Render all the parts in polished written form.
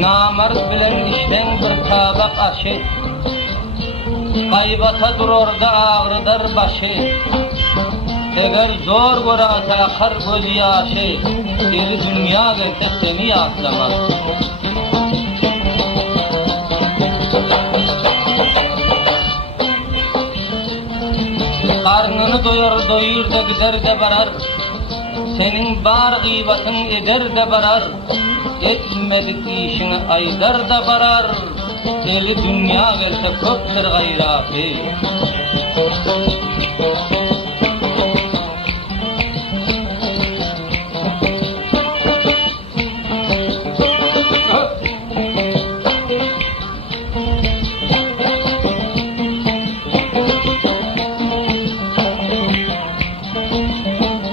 Namard bilen işten bir tabak aşı, gaybata durorda ağrıdır başı. Eğer zor görase akar göz yaşı, deli dünya gelse seni yaslamaz. Karnını doyur da gider de barar, senin bar gıybatın eder de barar. Etmedik işini aydar da barar, deli dünya gelse köptür gayrafı.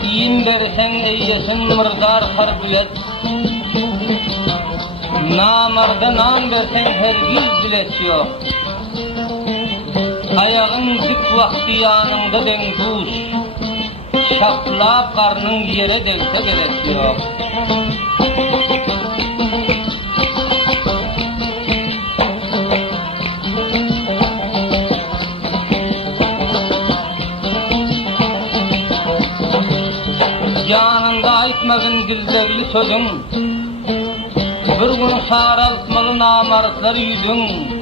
İyim versen eylesin mırdar harbilet, namarda nam versen hergiz bilet yok. Ayağın dik vakti yanında denguş, şaplap karnın yere delse gerek yok. Yanında aytmagın gizlegli sözün, bir gün saraltmalı namartlar yüzün.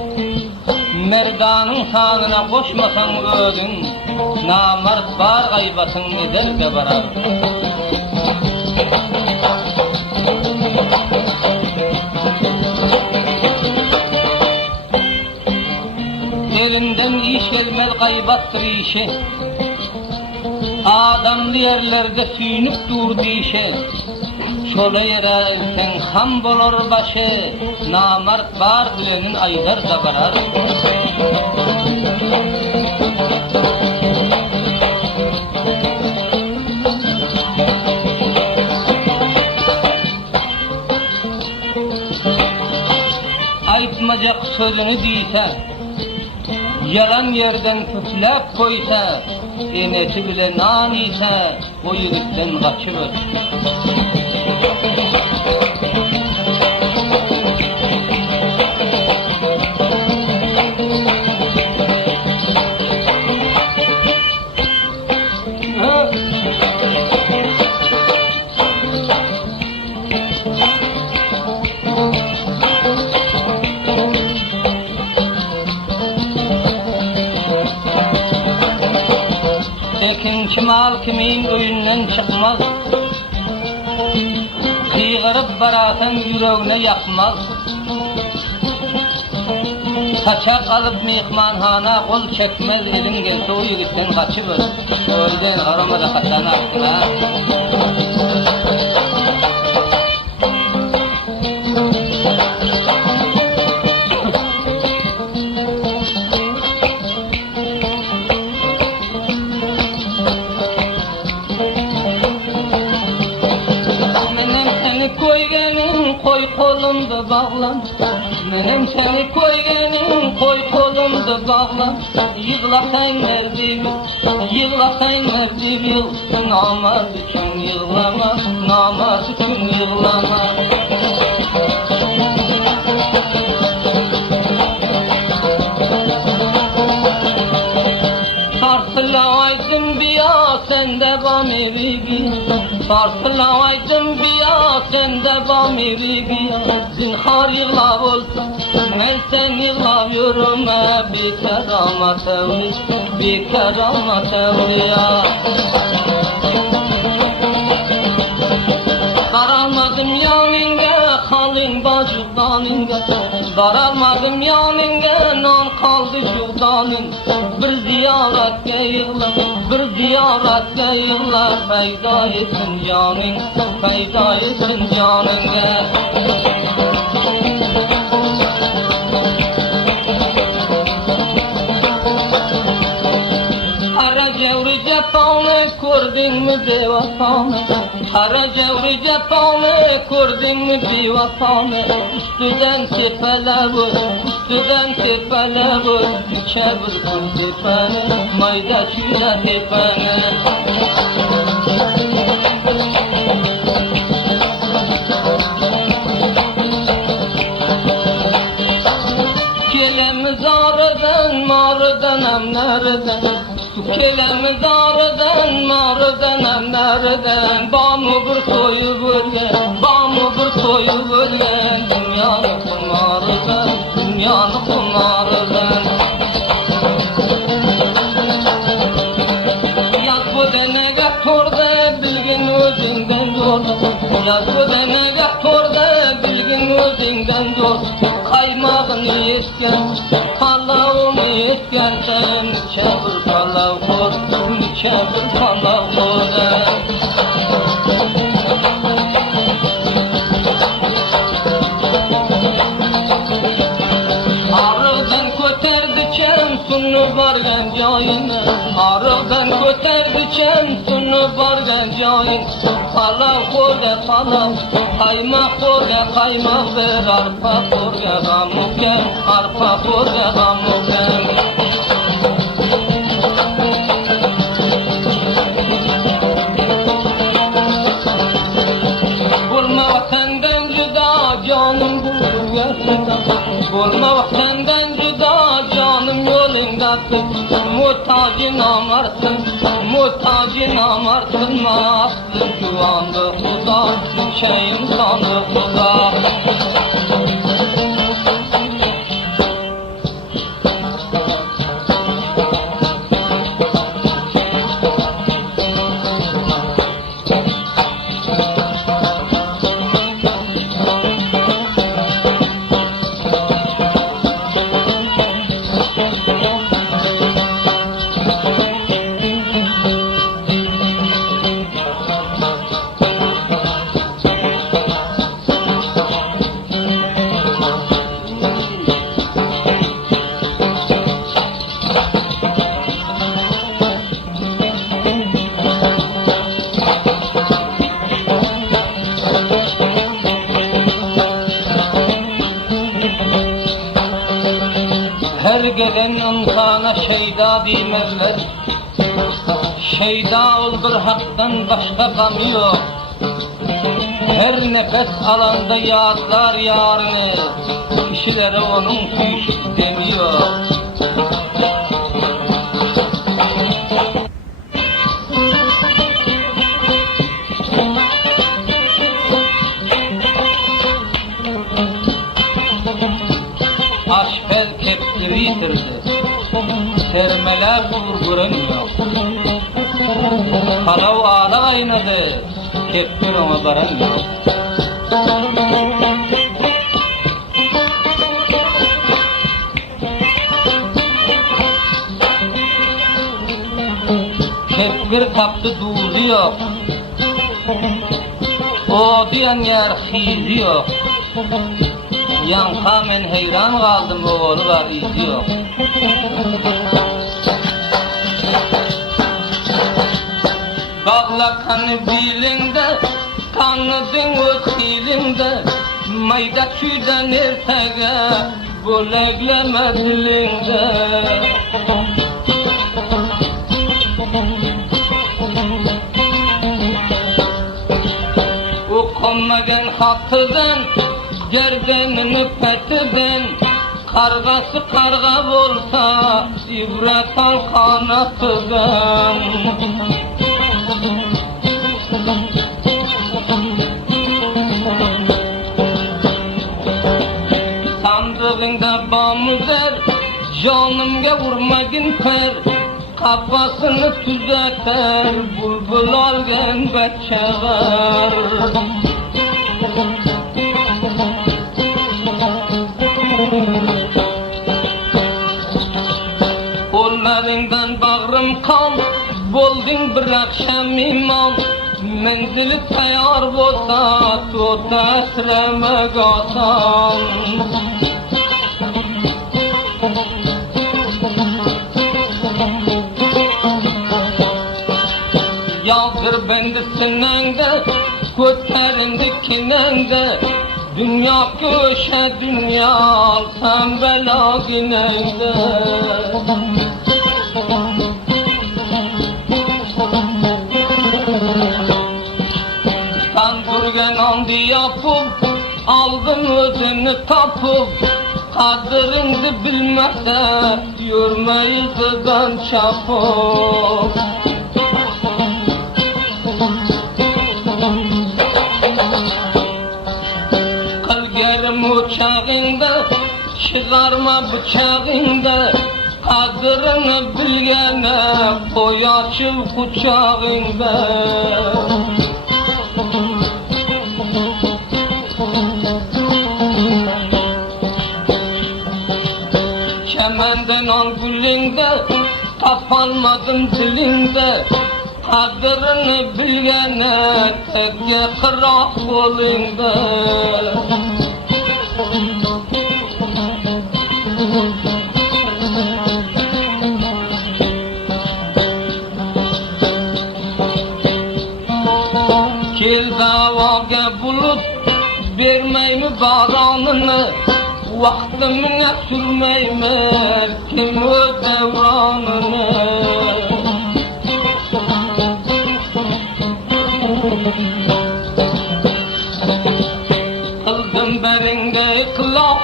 Merdanın sanına koşmasan ödün, namart bar gaybatın eder de barar. Elinden iş gelmez gaybattır işi, adamlı yerlerde süynüp durdu işe. Şola yere sen ham bolor başı, namart bar bilenin aydar da barar. Aytmacak sözünü deyse, yalan yerden küflap koysa, eneti bile nan ise, o yigitten kaçıver. Ekinci mal kimin öğünden çıkmaz, kıygırıp barasan yüreğine yakmaz. Kaçak alıp mihmanhana kol çekmez, elin gelse o yigitten kaçıver. O yüzden aramada kaçana aktın ha. Koy kolumda bağlan, menem seni koygenin, koy kolumda bağlan. Yığlasan merdivi, yığlasan merdivi, namaz için yığlama, namaz için yığlama. Sarsılavaydın biya sen devam erigi, sarsılavaydın biya sen devam erigi. Zinhar yığlav olsa, ben sen yığlavıyorum, bir keramat evli, bir keramat evliya. Daralmadım yanınga, halin bacıkdanınga. Daralmadım yanınga, non kaldı şudanın. Bir ziyaretle yığla, bir ziyaretle yığla. Fayda etsin canın, fayda etsin canınga. Kara cevri cefanı gördün mü bevafanı? Kara cevri cefanı gördün mü bevafanı? Üstüden tepeler vur, üstüden tepeler vur. Çevir bu tepeni, mayda çile tepeni. nardan Kelem dardan, mardan, nereden Bamı bir soyu bölgen, bamı bir soyu bölgen Dünyanı kumardan, dünyanı kumardan Yaz bu denege torda, bilgin özünden yorda Yaz bu denege torda, bilgin özünden yorda Kaymağını yetken, palavını yetken sen Çabır palav kor, çabır palav kor Arıdan köterdikçen sunu bargen joyuna Arıdan köterdikçen sunu bargen joyuna Palav korga palav, kaymak korga kaymak ver Arpa korga gamuken, arpa korga gamuken Bulma vatenden cüda canım bulur yaşında Bulma vatenden cüda canım yolundadır Muhtacı namarsın, muhtacı namarsın Mahslı güvandı huda, şeyim sandı huda Her gelen insana şeyda demezler Şeyda oldur haktan başka gam yok Her nefes alanda yadlar yarını Kişilere onun tüyüşü demiyor Aşfel kepsiri yitirdi Sermeler vurguranıyor Palav ağla aynadı Kepsir ona baranıyor Kepsir taptı duzu yok O diyen yer hizi yok Yanka men heyran kaldım oğlu var izi yok Bağla kanı bilinde, tanıdın o dilinde Mayda tüyden ertege, bölekleme dilinde Okunmagan hatıdan gerdenini fetheden Kargası karga bolsa ibret al kanatıdan Sandığında bamızer canımga vurmagin per Kafasını tüzeter bulbul algen beçeğer Onlarından bağrım kan Boldun bir akşam imam Menzili tayar bolsa Tuta esremek asan Yağdır bendi sinende Köterindi kinende Dünya köşe dünya alsam bela ginende Sen durgen andi yapıp Aldım özünü tapıp Kadrini bilmezse yürmeyiz ben çapım. Kılgerim uçağında, çıkarma bıçağında, kadrini bilgene koy açıl kucağında. Kemenden al gülünde, kapanmadım dilinde, kadrini bilgene tekke kırak kolunda. Gel davaga bulut, vermeymi bağranını, vaktimine sürmeymi kim o devranını. Kıldım berinde ikhlas,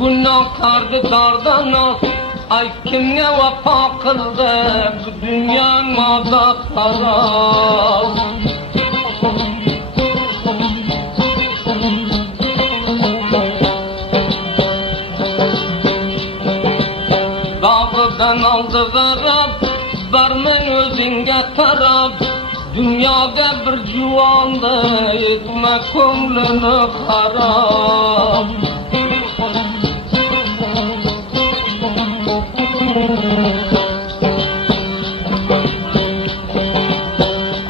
günahkardı dardan az. Ay kim ne vefa kıldı, bu dünya mada haram. Dağdan aldı garab, barmen özünge tarab. Dünyada bir juvandı, etme ko'nglini harab.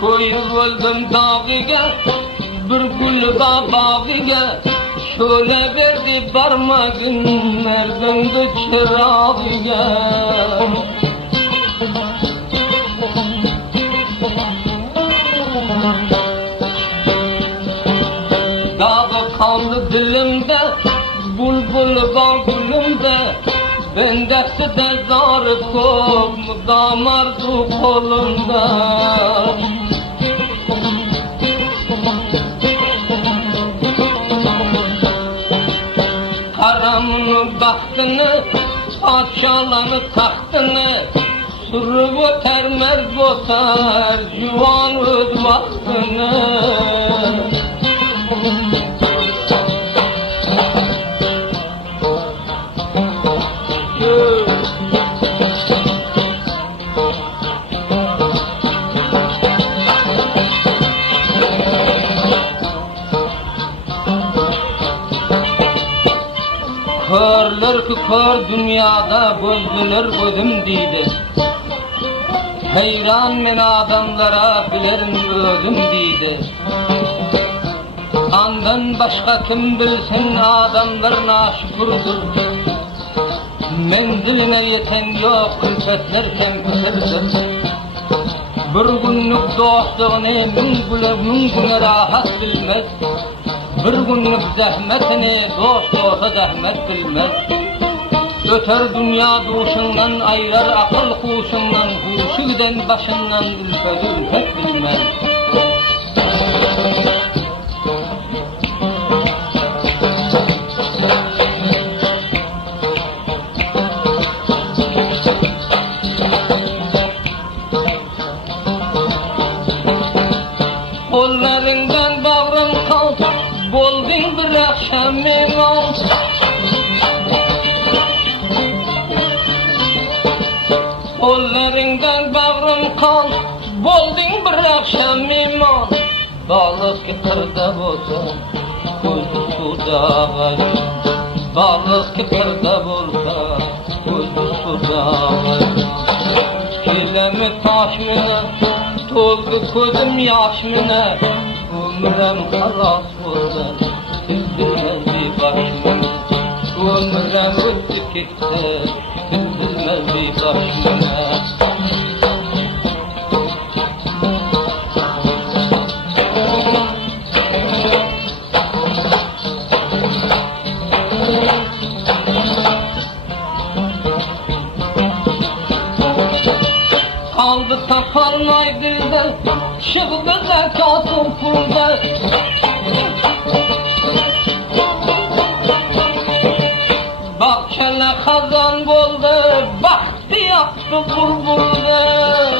Koyup öldüm dağıga, bir gülga bağıga. Şöyle verdi barmağın merdimdi çırağıga. Dağı kaldı dilimde, bulbul var gülümde. Bendesi de zarı kop, damardı kolumda. Haramını baktını, parçalanı tahtını, sürüp öter merd bozar, juvan öz vaktını. Körler ki kör dünyada gözlüler gözüm deydi. Heyran men adamlara bilerim özüm deydi. Andan başka kim bilsin adamlar naşükürdür. Menziline yeten yok külfetler kemküserdir. Bir günlük dostluğunu min güne rahat bilmez. Bir günlük zahmetini dost olsa zahmet bilmez. Öter dünya duşundan ayrar akıl kuşundan, huşu giden başından ülfedi ülfet bilmez. Kollarından bağrım kalk, boldun bir akşam meyman. Kollarından bağrım kalk, boldun bir akşam meyman. Balık ki kırda bolsa, gözü suda ağacı. Balık ki kırda bolsa, gözü suda ağacı. Kilemi taşmına, doldu gözüm yaşmına. Ömrüm halas olsa, sildirmez bir başmına. Ömrüm öttü gitti, sildirmez bir başmına. Kaldı takalmay dilde, çıktı zekatım pulda. Bak uçtu bulbullar.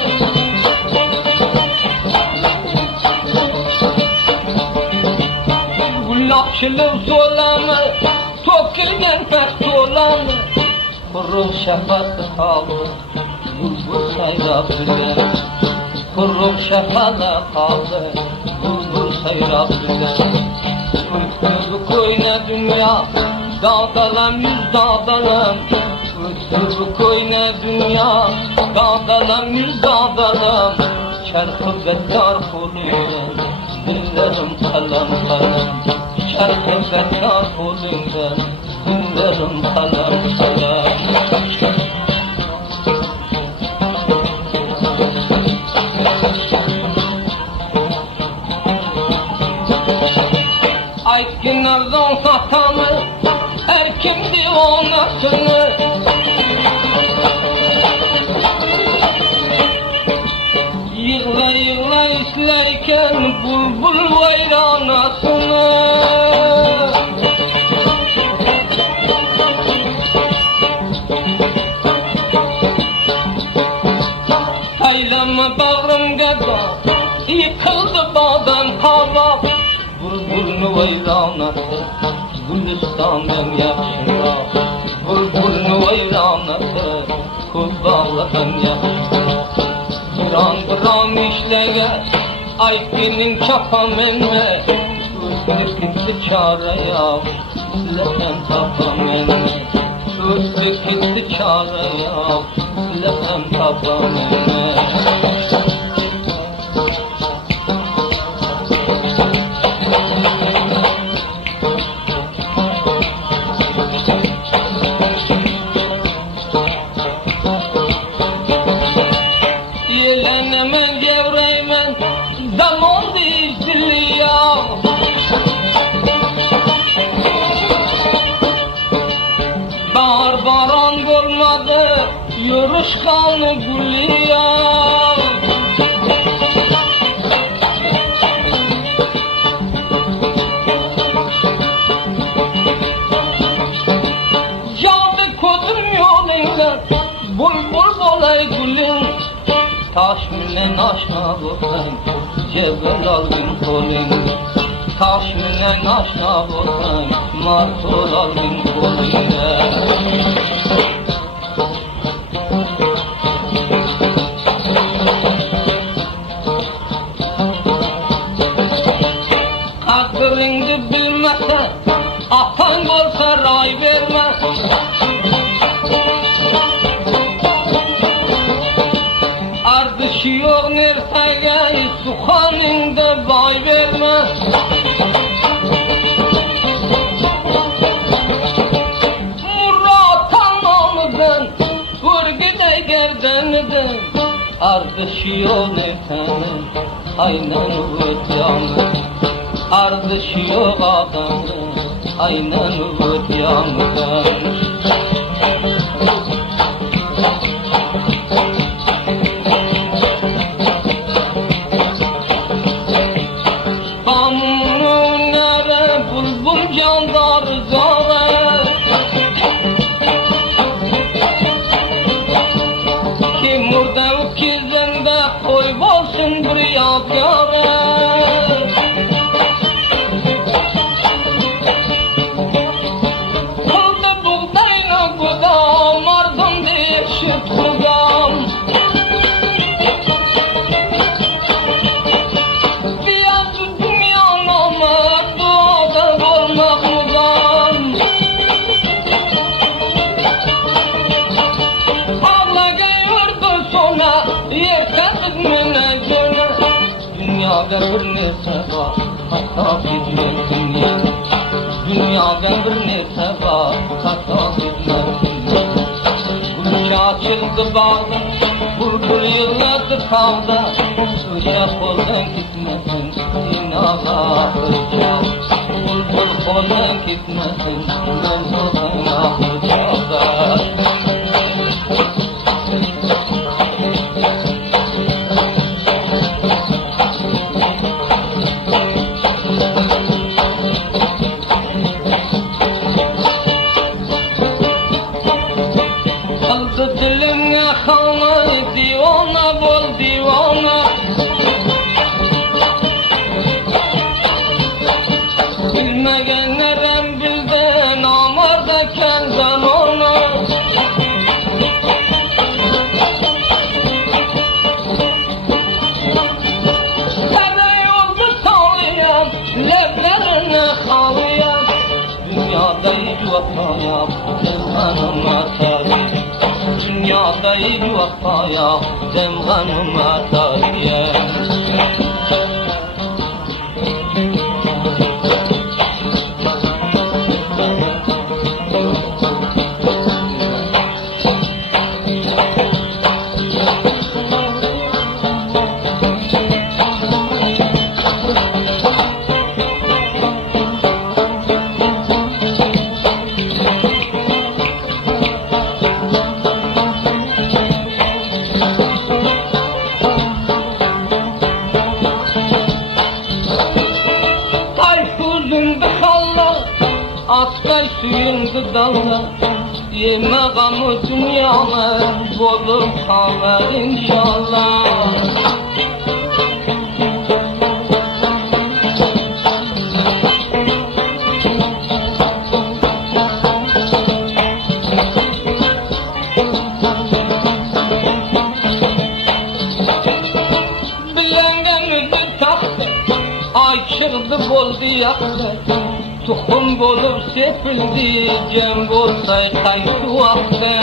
Gullakçılığı solanı, tökülgen pek solanı. Kuruk şefası kaldı, bulbul sayrap bilen. Kuruk şefası kaldı, bulbul sayrap bilen. Ötürü koyna dünya, dağdalan yüz dağdalan. Ötürü koyna dünya, dağdalan yüz dağdalan. Çarkı bekar kolundan, dillerim kalem kalem. Çarkı bekar kolundan, dillerim kalem kalem. Aytkinlerden satanı, her kim divanasını. Yığla yığla izlerken bulbul vayranasını. Kaylama bağrım gada, yıkıldı bağdan hava. Bulbulnu vayranası, Gülistan'dan yakşıra. Bulbulnu vayranası, kul bağlatan yakşıra. Bıran işlege, Aykin'in çapam emme. Özlü gitti çaraya, Silesen tapam emme. Özlü gitti çaraya, Silesen tapam emme. Yelenemen gevreymen, zaman değiştirli ya. Bahar baran olmadı, yürüş kanı gülü ya. Cadı kodum yolundan, bulbul bolay gülün. Taş münen aşna olsan, cebel algın kolun. Taş münen aşna olsan, martol algın kolun. Kadrini bilmese, atan olsa ray verme. Ardışıyor nertege, suhaninde bay verme. Murat tamamıdan, vurgide gerdeniden. Ardışıyor nertege, aynen vücdanı. Ardışıyor adamı, aynen vücdanıdan. Candar zare, kim burada öküzünde koy bolsun bir yadigarı. Kıldı buğdayla gudam, ardın değişip kudam. Biyazı dünyanama doğada olmak mıdan. Ağla geliyordu sonra, yerken mene döne. Dünyada bir nese var, hata gitmez dünya. Dünyada bir nese var, hata gitmez dünya. Gülçe açıldı bağda, bulbul yılladı kalda. Işak koldan gitmesin, inağa hırçal. Bulbul koldan gitmesin, ben odana hırçalda. Kaldı diline kanı, vefaya zemganıma tabi dünyada hiç vefaya zemganıma tabiye Atkay suyundu dalga yeme gamı dünyamı bolup kalır inşallah Bilengemizi taktı ay çıktı boldu yaktı Tuhum bolup sepildi, cem bolsay kaydı vakti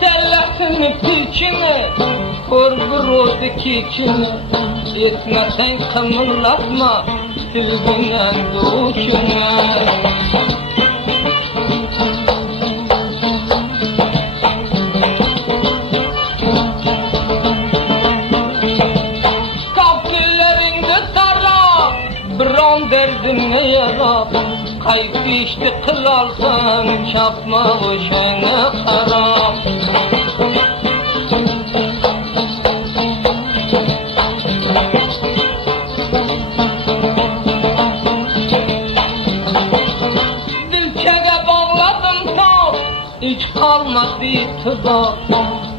Tellasını piçini, korgur oldu kiçini Etmesen kımıllatma Silginen duşuna Kapillerinde tarla Biron derdine yara Kayıp işte kılarsan Çapma uşağına karam Hiç kalmadı itibar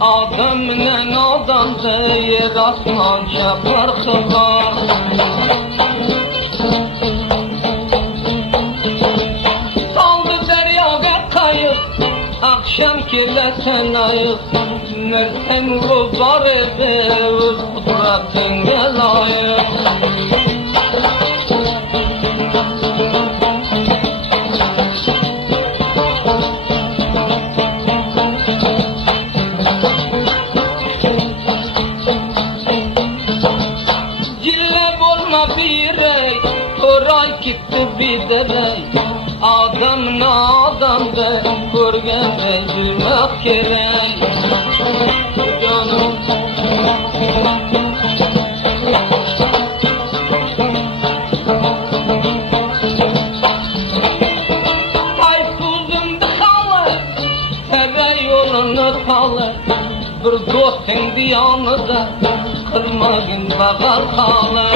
Adamla adamda yer asmanca farkı var Saldı deryaya kayıp Akşam kelesen ayıp Mersen var ede Öz kudretine layık gitti bir derey Adamla adamda Görgende gülmek gerek Canım Ay kuzum dıkalı Seve yolunu talı Bir dostun diyanıda Kırmagın bağal kalı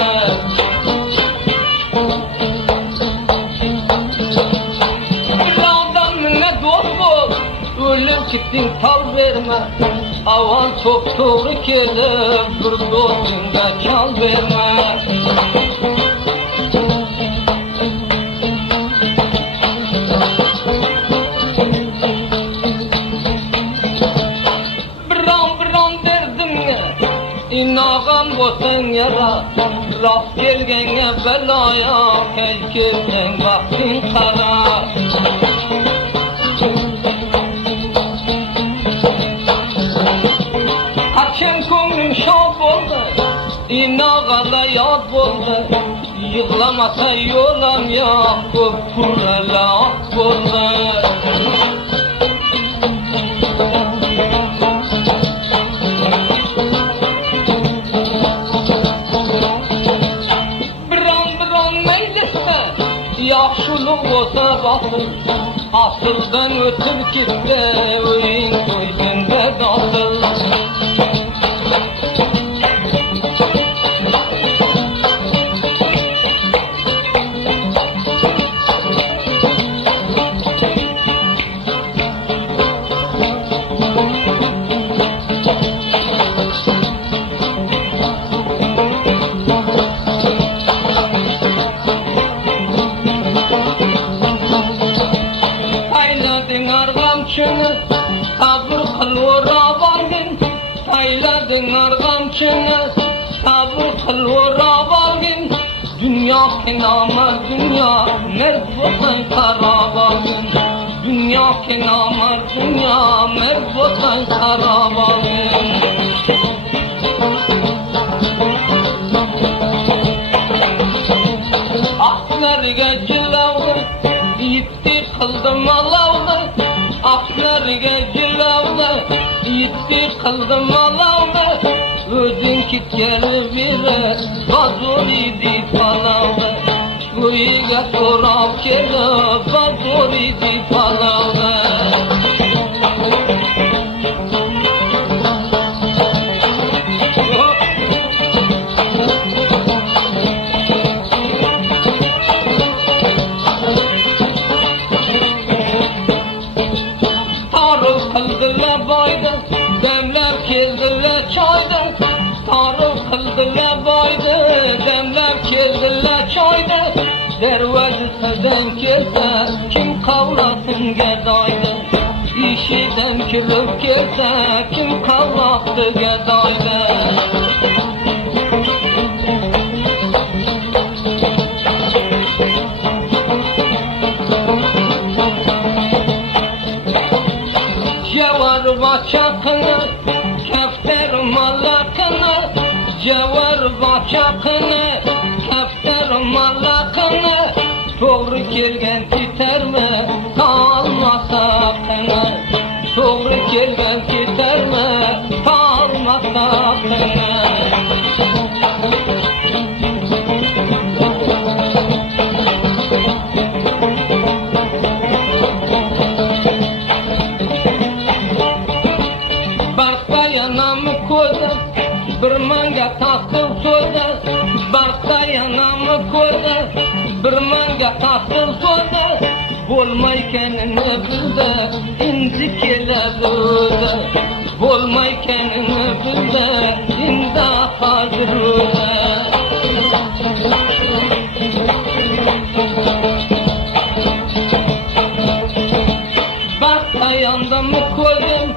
Ölüm gittin tal verme Avan çok doğru kelip Bir dostunda çal verme Biran derdimle İnağam bosan yara Rast gelgenge belaya Kelkirden vaktin kara Açın ko'nglim şad bo'ldi, inog'ada yod bo'ldi, yig'lamasa yo'lam yo'q, ko'p kurralar bo'ldi. Biron maylisda yaxshilik bo'lsa bosil, asıldan o'tib ketdi, o'yin qo'yganda dosil. dinar gamçını sabır kıl uğrab algın. Dünya kenama dünya merd bosan sarab algın. Dünya kenama dünya merd bosan sarab algın. Aklarga jilavdi yitti qildim alavdi. Aklarga jilavdi yitti qildim alavdi. O'zing ketgani beri bazor idi palavdi. Uyiga so'rab kelib bazor idi palavdi. Demler keldiler çayda, tarif kıldılar boyda. Demler keldiler çayda, dervazasidan kelsa kim qavlasın gadoyda. Ishidan kirib kelsa kim qavlaqdi gadoyda. Javar bachaqini, kaftar malaqini. Javar bachaqini, kaftar malaqini. To'g'ri kelgan ketarmi, qolmasa qini. To'g'ri kelgan ketarmi, qolmasa qini. Bir manga taqdim so'zi, barqa yanamni ko'zi. Bir manga taqdim so'zi, bo'lmaykanini bildi, endi keladi o'zi. Bo'lmaykanini bildi, endi hozir o'zi. Barqa yandimni ko'zim,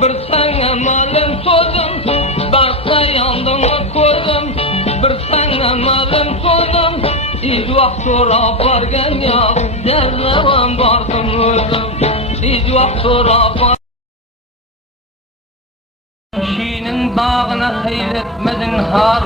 bir sanga ma'lum so'zim. Barqa yandimni ko'zim, bir sanga ma'lum so'zim. Hech vaqt so'rab borgan yo'q, darlavam bordim o'zim. Hech vaqt so'rab borgan kishinin bağına hayretmedin har.